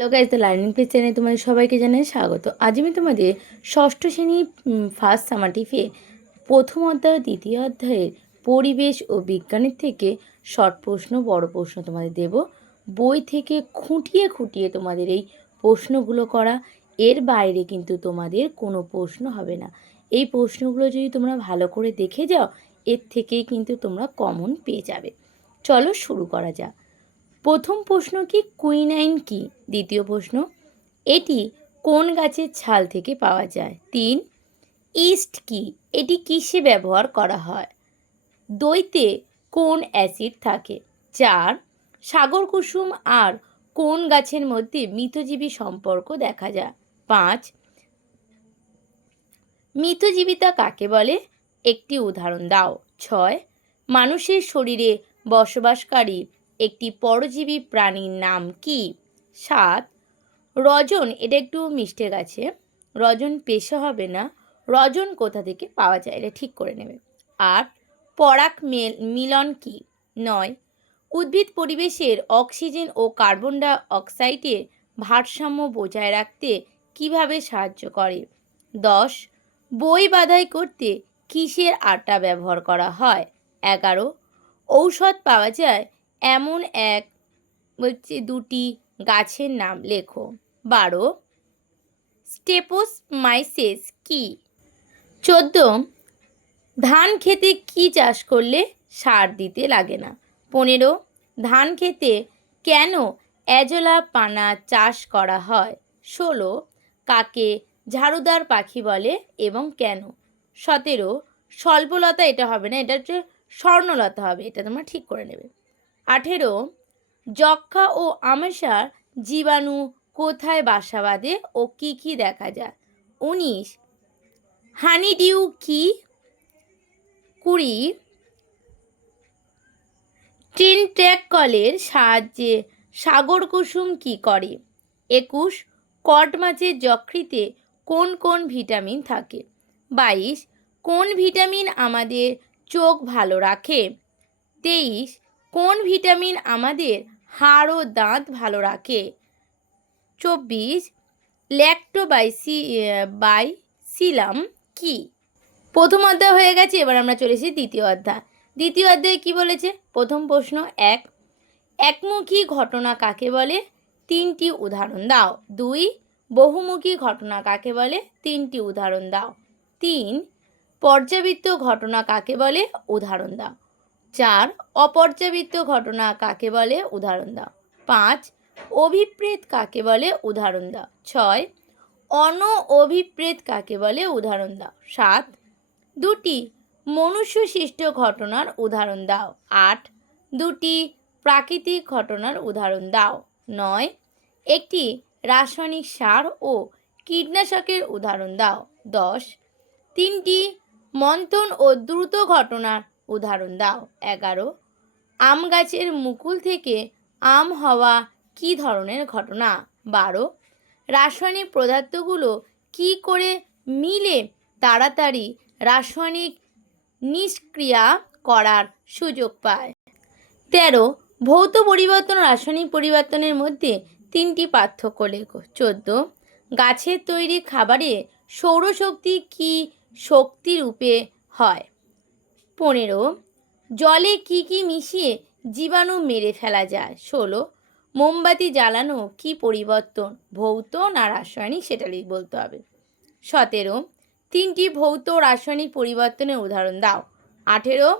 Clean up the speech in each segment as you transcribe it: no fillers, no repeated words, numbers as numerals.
Hello guys, the learning page চ্যানেলে তোমাদের সবাইকে জানাই স্বাগত। আজ আমি তোমাদের ষষ্ঠ শ্রেণী ফার্স্ট সামাটিফে প্রথম অধ্যায় দ্বিতীয় অধ্যায়ের পরিবেশ ও বিজ্ঞানের থেকে শর্ট প্রশ্ন বড় প্রশ্ন তোমাদের দেব। বই থেকে খুঁটিয়ে খুঁটিয়ে তোমাদের এই প্রশ্নগুলো করা, এর বাইরে কিন্তু তোমাদের কোনো প্রশ্ন হবে না। এই প্রশ্নগুলো যদি তোমরা ভালো করে দেখে যাও, এর থেকেই কিন্তু তোমরা কমন পেয়ে যাবে। চলো শুরু করা যাক। প্রথম প্রশ্ন কি, কুইনাইন কি? দ্বিতীয় প্রশ্ন, এটি কোন গাছের ছাল থেকে পাওয়া যায়? 3, ইস্ট কি? এটি কিসে ব্যবহার করা হয়? দইতে কোন অ্যাসিড থাকে? 4, সাগর কুসুম আর কোন গাছের মধ্যে মিতজীবী সম্পর্ক দেখা যায়? 5, মিতজীবিতা কাকে বলে? একটি উদাহরণ দাও। 6, মানুষের শরীরে বসবাসকারী একটি পরজীবী প্রাণীর নাম কি? 7, রজন, এটা একটু মিষ্টি গাছে, রজন পেশা হবে না, রজন কোথা থেকে পাওয়া যায়, এটা ঠিক করে নেবে। 8, পরাগ মিলন কি? 9, উদ্ভিদ পরিবেশের অক্সিজেন ও কার্বন ডাই অক্সাইডের ভারসাম্য বজায় রাখতে কিভাবে সাহায্য করে? 10, বই বাঁধাই করতে কিসের আটা ব্যবহার করা হয়? 11, ঔষধ পাওয়া যায় এমন দুটি গাছের নাম লেখো। 12, স্টেপোমাইসিস কি? 14, ধান খেতে কি চাষ করলে সার দিতে লাগে না? 15, ধান খেতে কেন অ্যাজোলা পানা চাষ করা হয়? 16, কাকে ঝাড়ুদার পাখি বলে এবং কেন? 17, স্বল্পলতা, এটা হবে না, এটা হচ্ছে স্বর্ণলতা হবে, এটা তোমরা ঠিক করে নেবে। 18, যক্ষা ও আমাশার জীবাণু কোথায় বাসা বাঁধে ও কি কি দেখা যায়? 19, হানিডিউ কি? 20, ট্রিনট্র্যাক কলের সাহায্যে সাগর কুসুম কি করে? 21, কড মাছের যকৃতে কোন কোন ভিটামিন থাকে? 22, কোন ভিটামিন আমাদের চোখ ভালো রাখে? 23, কোন ভিটামিন আমাদের হাড় ও দাঁত ভালো রাখে? 24, ল্যাক্টোবাইসিলাম কি? প্রথম অধ্যায় হয়ে গেছে, এবার আমরা চলেছি দ্বিতীয় অধ্যায়। দ্বিতীয় অধ্যায়ে কি বলেছে? প্রথম প্রশ্ন, একমুখী ঘটনা কাকে বলে? 3টি উদাহরণ দাও। 2, বহুমুখী ঘটনা কাকে বলে? 3টি উদাহরণ দাও। 3, পর্যাবৃত্ত ঘটনা কাকে বলে? উদাহরণ দাও। 4, অপর্যাবৃত্ত ঘটনা কাকে বলে? উদাহরণ দাও। 5, অভিপ্রেত কাকে বলে? উদাহরণ দাও। 6, অভিপ্রেত কাকে বলে? উদাহরণ দাও। 7, দুটি মনুষ্য সৃষ্ট ঘটনার উদাহরণ দাও। 8, দুটি প্রাকৃতিক ঘটনার উদাহরণ দাও। 9, একটি রাসায়নিক সার ও কীটনাশকের উদাহরণ দাও। 10, 3টি মন্থন ও দ্রুত ঘটনার উদাহরণ দাও। 11, আম গাছের মুকুল থেকে আম হওয়া কী ধরনের ঘটনা? 12, রাসায়নিক পদার্থগুলো কি করে মিলে তাড়াতাড়ি রাসায়নিক নিষ্ক্রিয়া করার সুযোগ পায়? 13, ভৌত পরিবর্তন ও রাসায়নিক পরিবর্তনের মধ্যে 3টি পার্থক্য লেখো। 14, গাছের তৈরি খাবারে সৌরশক্তি কি শক্তি রূপে হয়? 15, জলে কি কি মিশিয়ে জীবাণু মেরে ফেলা যায়? 16, মোমবাতি জ্বালানো কি পরিবর্তন, ভৌত না রাসায়নিক, সেটা বলতে হবে। 17, 3টি ভৌত রাসায়নিক পরিবর্তনের উদাহরণ দাও। 18,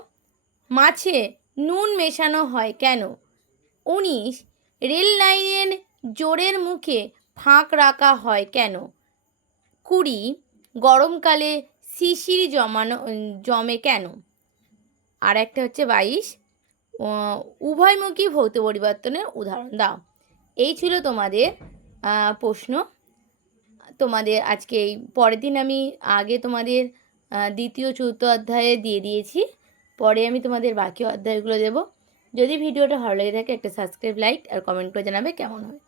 মাছে নুন মেশানো হয় কেন? 19, রেল লাইনের জোরের মুখে ফাঁক রাখা হয় কেন? 20, গরমকালে শিশির জমে কেন? আর একটা হচ্ছে 22, উভয়মুখী ভৌত পরিবর্তনের উদাহরণ দাও। এই ছিল তোমাদের প্রশ্ন। তোমাদের আজকে এই পরের দিন আমি আগে তোমাদের দ্বিতীয় চতুর্থ অধ্যায়ে দিয়ে দিয়েছি, পরে আমি তোমাদের বাকি অধ্যায়গুলো দেব। যদি ভিডিওটা ভালো লেগে থাকে একটা সাবস্ক্রাইব, লাইক আর কমেন্ট করে জানাবে কেমন হয়।